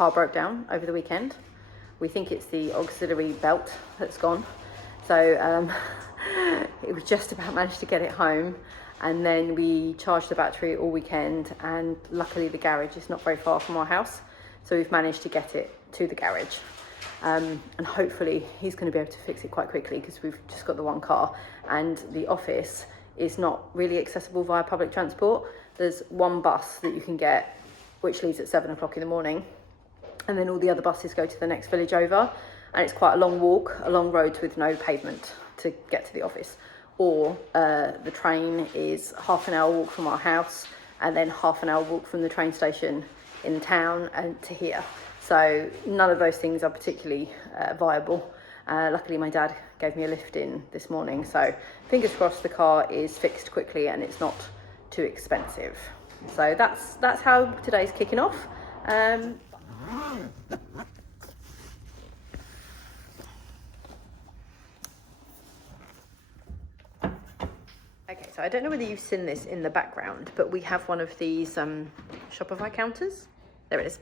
car broke down over the weekend. We think it's the auxiliary belt that's gone. So it was just about managed to get it home, and then we charged the battery all weekend, and luckily the garage is not very far from our house, so we've managed to get it to the garage. And hopefully he's going to be able to fix it quite quickly, because we've just got the one car, and the office is not really accessible via public transport. There's one bus that you can get which leaves at 7 o'clock in the morning, and then all the other buses go to the next village over, and it's quite a long walk along roads with no pavement to get to the office. Or the train is half an hour walk from our house, and then half an hour walk from the train station in town and to here. So none of those things are particularly viable. Luckily my dad gave me a lift in this morning, so fingers crossed the car is fixed quickly and it's not too expensive. So that's how today's kicking off. Okay, so I don't know whether you've seen this in the background, but we have one of these Shopify counters. There it is.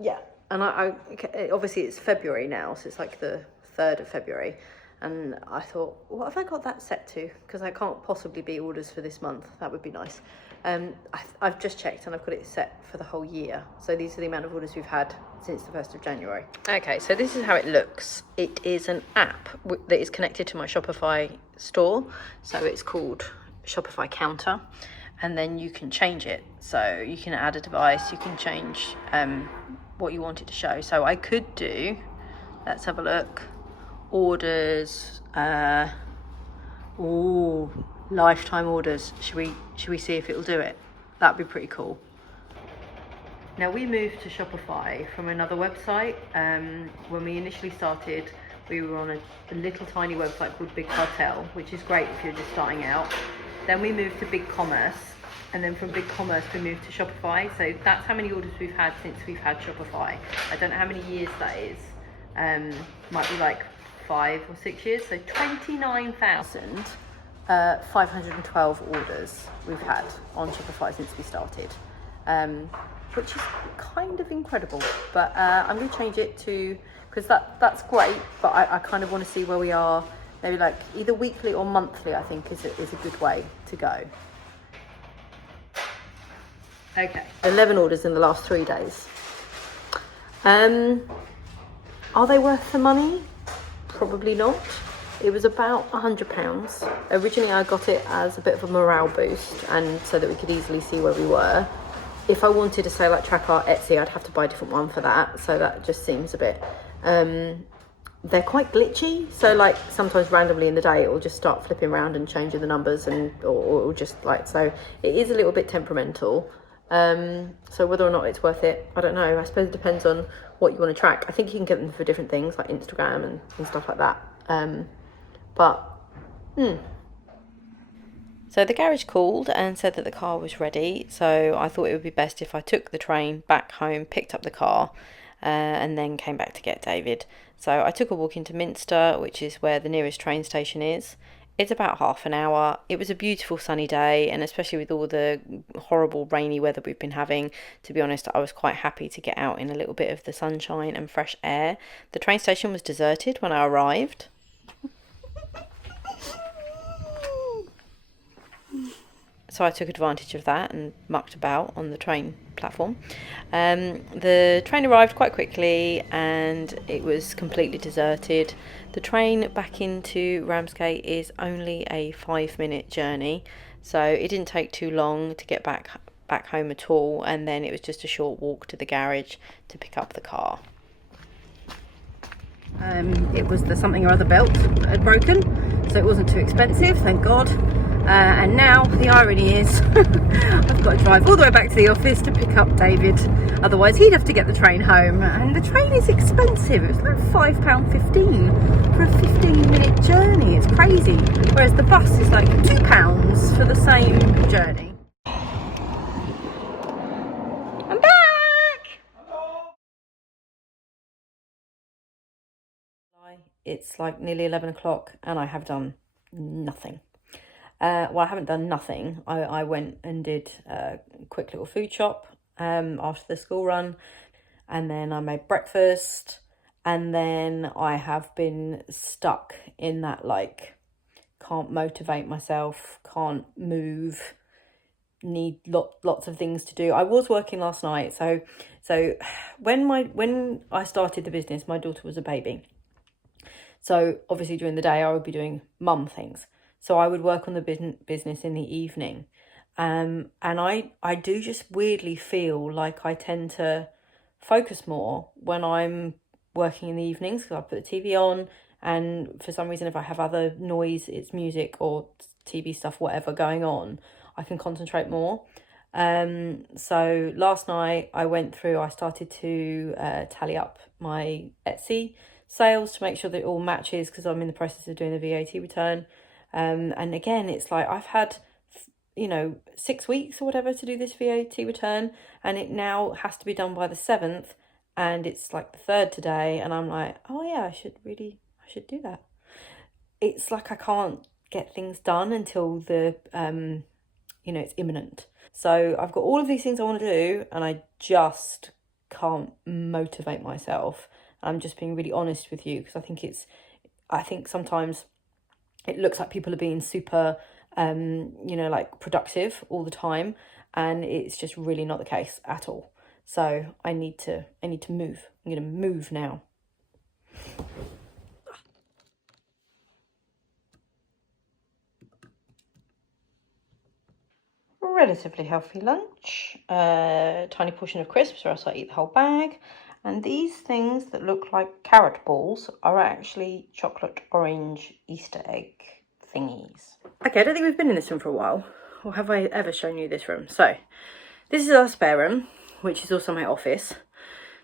Yeah, and I obviously it's February now, so it's like the 3rd of February. And I thought, what have I got that set to? Because I can't possibly be orders for this month. That would be nice. I've just checked and I've got it set for the whole year. So these are the amount of orders we've had since the 1st of January. Okay, so this is how it looks. It is an app that is connected to my Shopify store. So it's called Shopify Counter. And then you can change it. So you can add a device, you can change what you want it to show. So I could do, let's have a look, orders, lifetime orders. Should we see if it'll do it? That'd be pretty cool. Now we moved to Shopify from another website. When we initially started, we were on a little tiny website called Big Cartel, which is great if you're just starting out. Then we moved to Big Commerce, and then from Big Commerce we moved to Shopify. So that's how many orders we've had since we've had Shopify. I don't know how many years that is. Might be like 5 or 6 years. So 29,512 orders we've had on Shopify since we started, which is kind of incredible. But I'm going to change it to, because that's great, but I kind of want to see where we are, maybe like either weekly or monthly. I think is a good way to go. Okay, 11 orders in the last 3 days. Are they worth the money? Probably not. It was about £100. Originally I got it as a bit of a morale boost, and so that we could easily see where we were. If I wanted to say like track our Etsy, I'd have to buy a different one for that, so that just seems a bit they're quite glitchy, so like sometimes randomly in the day it will just start flipping around and changing the numbers, and or just like, so it is a little bit temperamental. So whether or not it's worth it, I don't know. I suppose it depends on what you want to track. I think you can get them for different things like Instagram and stuff like that. So the garage called and said that the car was ready. So I thought it would be best if I took the train back home, picked up the car, and then came back to get David. So I took a walk into Minster, which is where the nearest train station is. It's about half an hour. It was a beautiful sunny day, and especially with all the horrible rainy weather we've been having, to be honest, I was quite happy to get out in a little bit of the sunshine and fresh air. The train station was deserted when I arrived. So I took advantage of that and mucked about on the train platform. The train arrived quite quickly and it was completely deserted. The train back into Ramsgate is only a 5-minute journey, so it didn't take too long to get back home at all, and then it was just a short walk to the garage to pick up the car. It was the something or other belt that had broken, so it wasn't too expensive, thank God. And now the irony is I've got to drive all the way back to the office to pick up David, otherwise he'd have to get the train home, and the train is expensive. It's like £5.15 for a 15-minute journey. It's crazy, whereas the bus is like £2 for the same journey. I'm back! It's like nearly 11 o'clock and I have done nothing. Well, I haven't done nothing. I went and did a quick little food shop after the school run, and then I made breakfast, and then I have been stuck in that, like, can't motivate myself, can't move, need lots of things to do. I was working last night, so when I started the business, my daughter was a baby. So obviously during the day I would be doing mum things. So I would work on the business in the evening. And I do just weirdly feel like I tend to focus more when I'm working in the evenings, because I put the TV on, and for some reason if I have other noise, it's music or TV stuff, whatever going on, I can concentrate more. So last night I started to tally up my Etsy sales to make sure that it all matches, because I'm in the process of doing the VAT return. And again, it's like I've had 6 weeks or whatever to do this VAT return, and it now has to be done by the 7th, and it's like the 3rd today, and I'm like, oh yeah, I should do that. It's like I can't get things done until the it's imminent. So I've got all of these things I want to do, and I just can't motivate myself. I'm just being really honest with you, because I think sometimes it looks like people are being super like productive all the time, and it's just really not the case at all. So I need to move. I'm going to move now. Relatively healthy lunch, tiny portion of crisps, or else I eat the whole bag. And these things that look like carrot balls are actually chocolate orange Easter egg thingies. Okay, I don't think we've been in this room for a while, or have I ever shown you this room? So this is our spare room, which is also my office.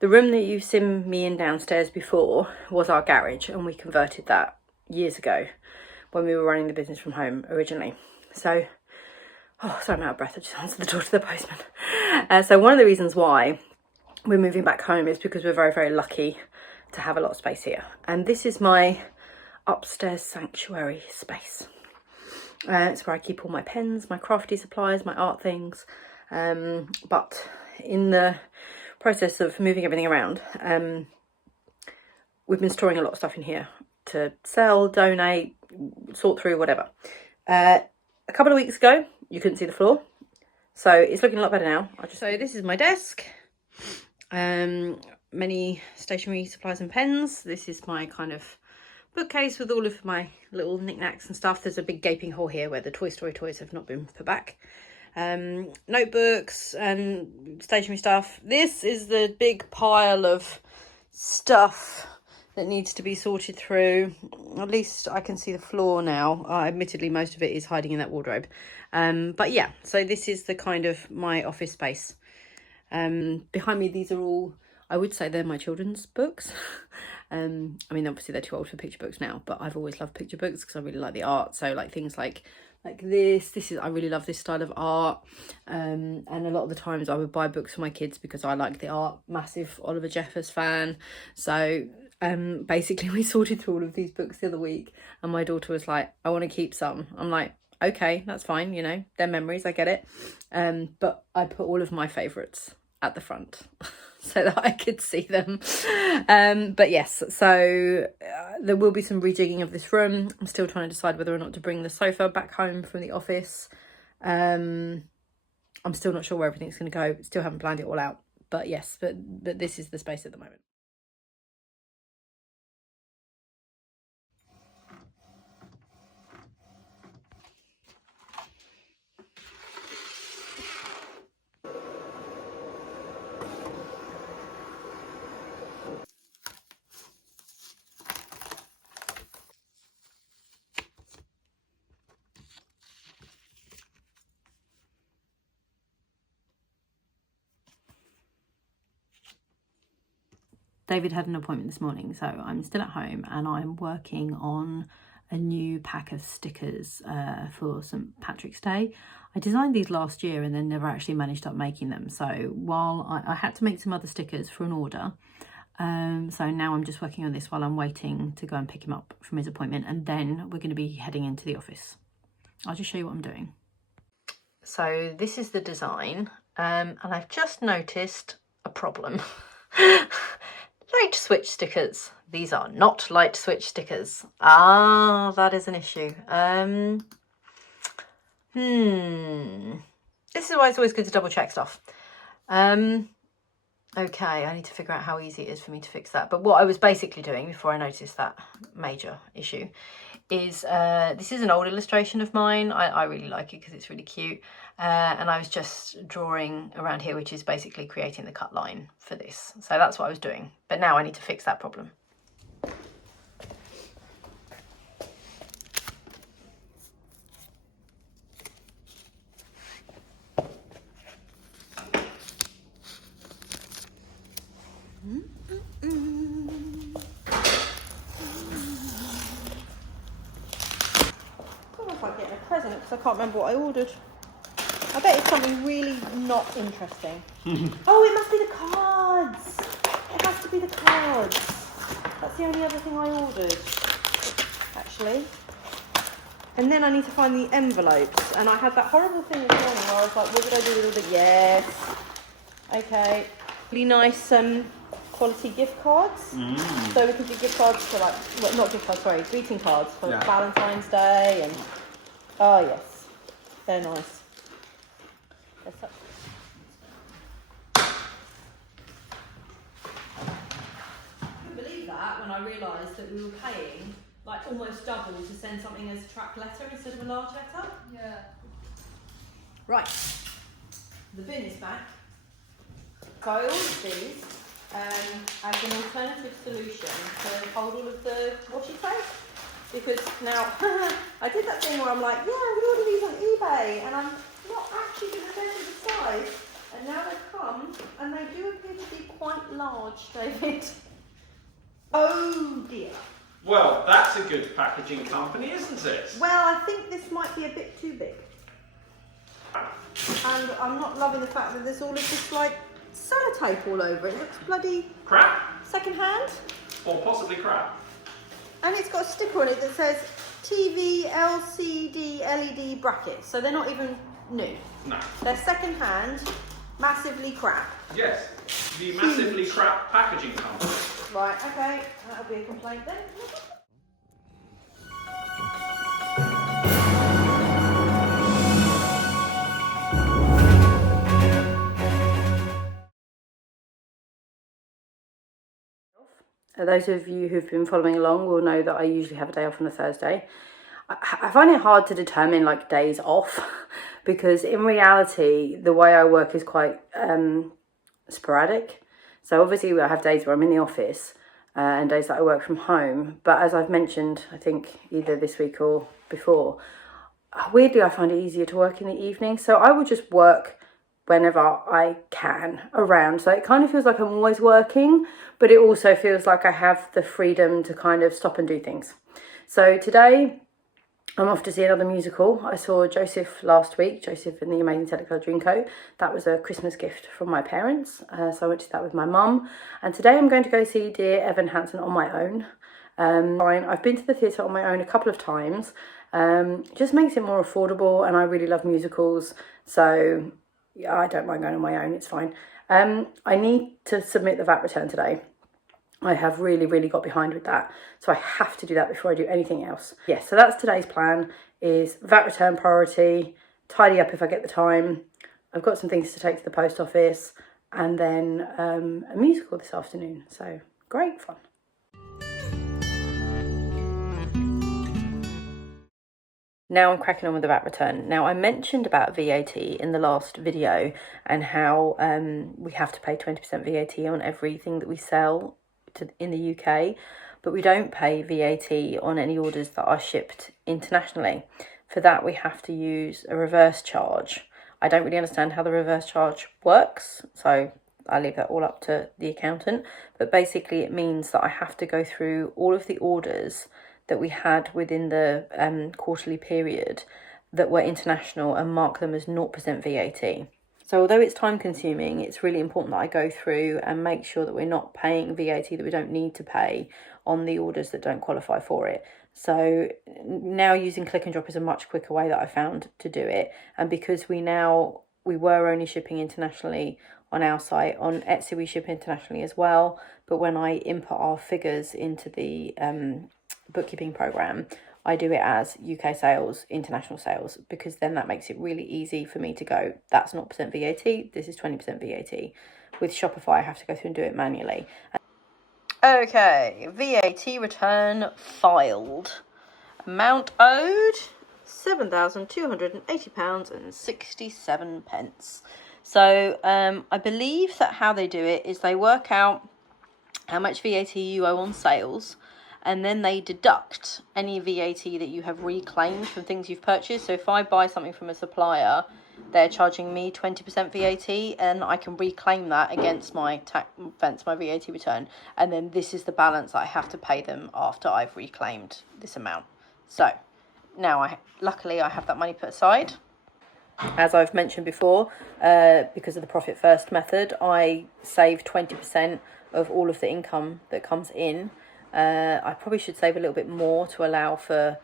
The room that you've seen me in downstairs before was our garage, and we converted that years ago when we were running the business from home originally. So, oh, sorry, I'm out of breath. I just answered the door to the postman. So one of the reasons why we're moving back home is because we're very, very lucky to have a lot of space here. And this is my upstairs sanctuary space. It's where I keep all my pens, my crafty supplies, my art things. But in the process of moving everything around, we've been storing a lot of stuff in here to sell, donate, sort through, whatever. A couple of weeks ago, you couldn't see the floor, so it's looking a lot better now. So this is my desk. Many stationery supplies and pens. This is my kind of bookcase with all of my little knickknacks and stuff. There's a big gaping hole here where the Toy Story toys have not been put back. Notebooks and stationery stuff. This is the big pile of stuff that needs to be sorted through. At least I can see the floor now. Admittedly, most of it is hiding in that wardrobe. But yeah, so this is the kind of my office space. Behind me, these are all, I would say they're my children's books. I mean, obviously they're too old for picture books now, but I've always loved picture books because I really like the art. So like things like this is, I really love this style of art. And a lot of the times I would buy books for my kids because I like the art. Massive Oliver Jeffers fan. So basically we sorted through all of these books the other week, and my daughter was like, I want to keep some. I'm like, okay, that's fine, they're memories, I get it. But I put all of my favourites at the front so that I could see them. But yes, so there will be some rejigging of this room. I'm still trying to decide whether or not to bring the sofa back home from the office. I'm still not sure where everything's going to go. Still haven't planned it all out. But yes, but this is the space at the moment. David had an appointment this morning, so I'm still at home and I'm working on a new pack of stickers for St. Patrick's Day. I designed these last year and then never actually managed up making them. So while I had to make some other stickers for an order, so now I'm just working on this while I'm waiting to go and pick him up from his appointment, and then we're going to be heading into the office. I'll just show you what I'm doing. So this is the design, and I've just noticed a problem. Light switch stickers. These are not light switch stickers. Ah, that is an issue. This is why it's always good to double check stuff. Okay, I need to figure out how easy it is for me to fix that. But what I was basically doing before I noticed that major issue is, this is an old illustration of mine. I really like it because it's really cute. And I was just drawing around here, which is basically creating the cut line for this. So that's what I was doing. But now I need to fix that problem. Present because I can't remember what I ordered. I bet it's something really not interesting. Oh, it must be the cards. It has to be the cards. That's the only other thing I ordered, actually. And then I need to find the envelopes. And I had that horrible thing this morning where I was like, what did I do with all the... Yes. Okay. Really nice quality gift cards. So we can do gift cards for like... Well, not gift cards, sorry. Greeting cards for Valentine's Day and... Oh yes, they're nice. They're such... I couldn't believe that when I realised that we were paying like almost double to send something as a track letter instead of a large letter. Yeah. Right, the bin is back. So I ordered these as an alternative solution to hold all of the washi tape. Because now, I did that thing where I'm like, yeah, I'm going to order these on eBay, and I'm not actually going to measure the size. And now they've come, and they do appear to be quite large, David. Oh dear. Well, that's a good packaging company, isn't it? Well, I think this might be a bit too big. And I'm not loving the fact that there's all of this, like, sellotape all over it. It looks bloody... Crap? Second-hand? Or possibly crap. And it's got a sticker on it that says TV, LCD, LED brackets. So they're not even new. No. They're second-hand, massively crap. Yes, the massively crap packaging company. Right, okay. That'll be a complaint then. Those of you who've been following along will know that I usually have a day off on a Thursday. I find it hard to determine like days off because in reality, the way I work is quite sporadic. So obviously I have days where I'm in the office and days that I work from home. But as I've mentioned, I think either this week or before, weirdly I find it easier to work in the evening. So I will just work whenever I can around. So it kind of feels like I'm always working, but it also feels like I have the freedom to kind of stop and do things. So today I'm off to see another musical. I saw Joseph last week, Joseph and the Amazing Technicolor Dreamcoat. That was a Christmas gift from my parents. So I went to that with my mum. And today I'm going to go see Dear Evan Hansen on my own. I've been to the theatre on my own a couple of times. Just makes it more affordable, and I really love musicals. So yeah, I don't mind going on my own, it's fine. I need to submit the VAT return today. I have really got behind with that. So I have to do that before I do anything else. Yes, so that's today's plan, is VAT return priority, tidy up if I get the time. I've got some things to take to the post office, and then a musical this afternoon. So great fun. Now I'm cracking on with the VAT return. Now I mentioned about VAT in the last video and how we have to pay 20% VAT on everything that we sell in the UK, but we don't pay VAT on any orders that are shipped internationally. For that we have to use a reverse charge. I don't really understand how the reverse charge works, so I leave that all up to the accountant, but basically it means that I have to go through all of the orders that we had within the quarterly period that were international and mark them as 0% VAT. So although it's time consuming, it's really important that I go through and make sure that we're not paying VAT that we don't need to pay on the orders that don't qualify for it. So now using click and drop is a much quicker way that I found to do it. And because we we were only shipping internationally on our site. On Etsy we ship internationally as well, but when I input our figures into the bookkeeping program, I do it as UK sales, international sales, because then that makes it really easy for me to go, that's 0% VAT, this is 20% VAT. With Shopify I have to go through and do it manually. Okay, VAT return filed. Amount owed, £7,280.67. So I believe that how they do it is they work out how much VAT you owe on sales, and then they deduct any VAT that you have reclaimed from things you've purchased. So if I buy something from a supplier, they're charging me 20% VAT, and I can reclaim that against my my VAT return. And then this is the balance that I have to pay them after I've reclaimed this amount. So now luckily I have that money put aside. As I've mentioned before, because of the profit first method, I save 20% of all of the income that comes in. I probably should save a little bit more to allow for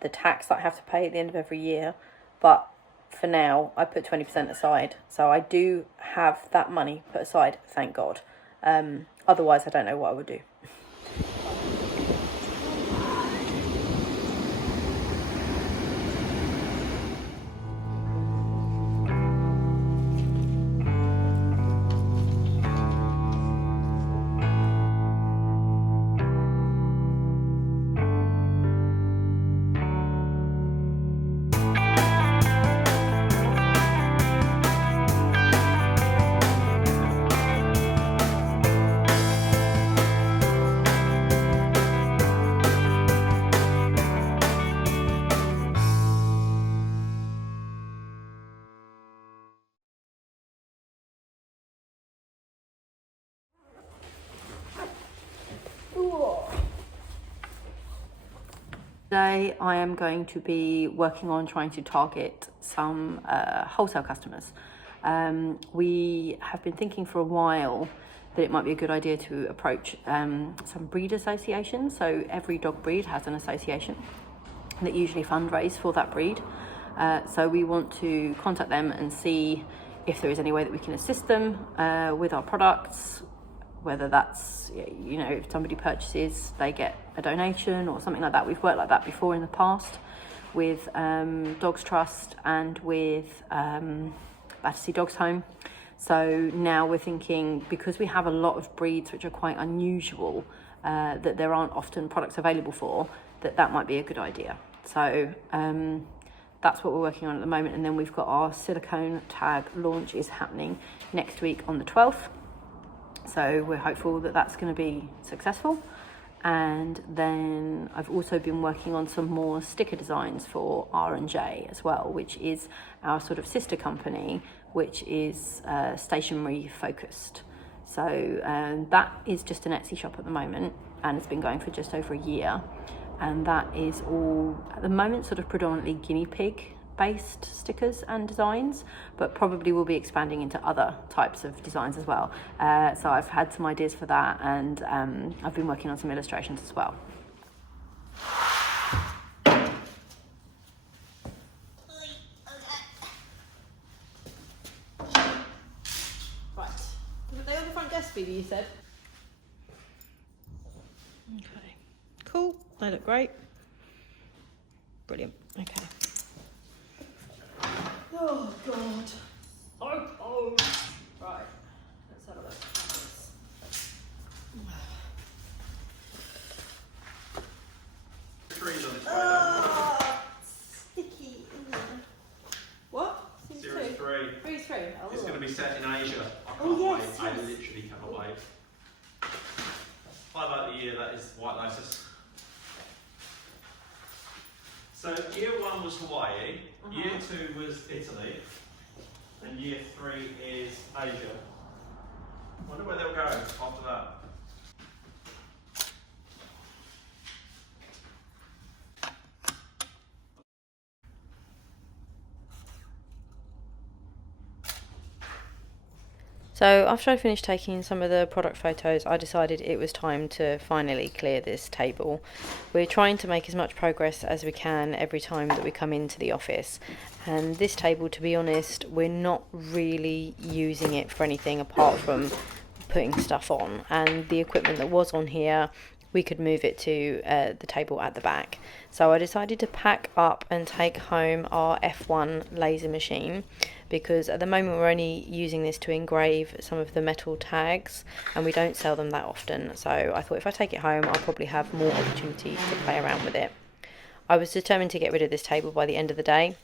the tax that I have to pay at the end of every year, but for now I put 20% aside, so I do have that money put aside, thank God. Otherwise I don't know what I would do. Today I am going to be working on trying to target some wholesale customers. We have been thinking for a while that it might be a good idea to approach some breed associations. So every dog breed has an association that usually fundraise for that breed. So we want to contact them and see if there is any way that we can assist them with our products, whether that's, if somebody purchases, they get a donation or something like that. We've worked like that before in the past with Dogs Trust and with Battersea Dogs Home. So now we're thinking, because we have a lot of breeds which are quite unusual, that there aren't often products available for, that might be a good idea. So that's what we're working on at the moment. And then we've got our silicone tag launch is happening next week on the 12th. So we're hopeful that that's going to be successful. And then I've also been working on some more sticker designs for R&J as well, which is our sort of sister company, which is stationery focused. So that is just an Etsy shop at the moment, and it's been going for just over a year. And that is all at the moment sort of predominantly guinea pig based stickers and designs, but probably will be expanding into other types of designs as well. So I've had some ideas for that, and I've been working on some illustrations as well. Right, were they on the front desk, Phoebe, you said? Okay, cool, they look great. Brilliant, okay. Oh God, so cold. Right, let's have a look. Series on its way though. Sticky, isn't it? What? Series 3. Series 3. Oh. It's going to be set in Asia. I Oh, can't yes, wait. yes. I literally cannot wait. Highlight of the year, that is White Lotus. So year 1 was Hawaii, year 2 was Italy, and year 3 is Asia. I wonder where they'll go after that. So after I finished taking some of the product photos, I decided it was time to finally clear this table. We're trying to make as much progress as we can every time that we come into the office. And this table, to be honest, we're not really using it for anything apart from putting stuff on. And the equipment that was on here, we could move it to the table at the back. So I decided to pack up and take home our F1 laser machine, because at the moment we're only using this to engrave some of the metal tags and we don't sell them that often. So I thought if I take it home, I'll probably have more opportunity to play around with it. I was determined to get rid of this table by the end of the day.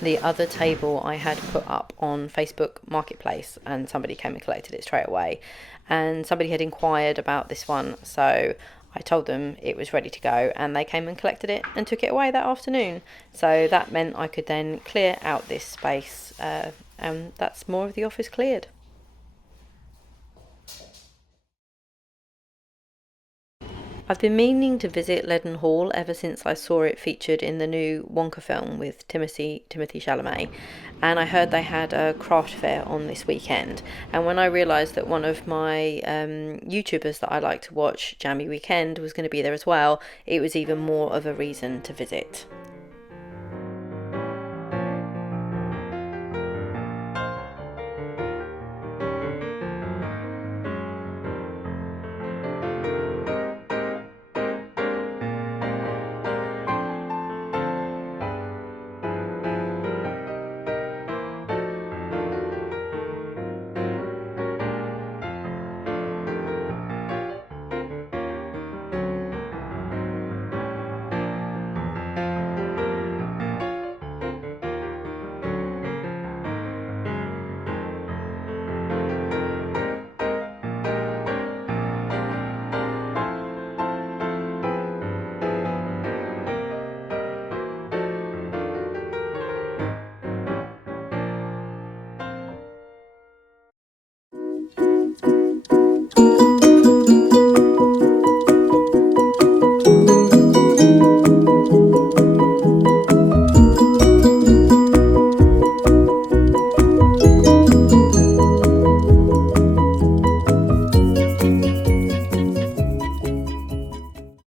The other table I had put up on Facebook Marketplace and somebody came and collected it straight away, and somebody had inquired about this one, so I told them it was ready to go and they came and collected it and took it away that afternoon. So that meant I could then clear out this space, and that's more of the office cleared. I've been meaning to visit Leadenhall ever since I saw it featured in the new Wonka film with Timothy Chalamet, and I heard they had a craft fair on this weekend. And when I realised that one of my YouTubers that I like to watch, Jammy Weekend, was going to be there as well, it was even more of a reason to visit.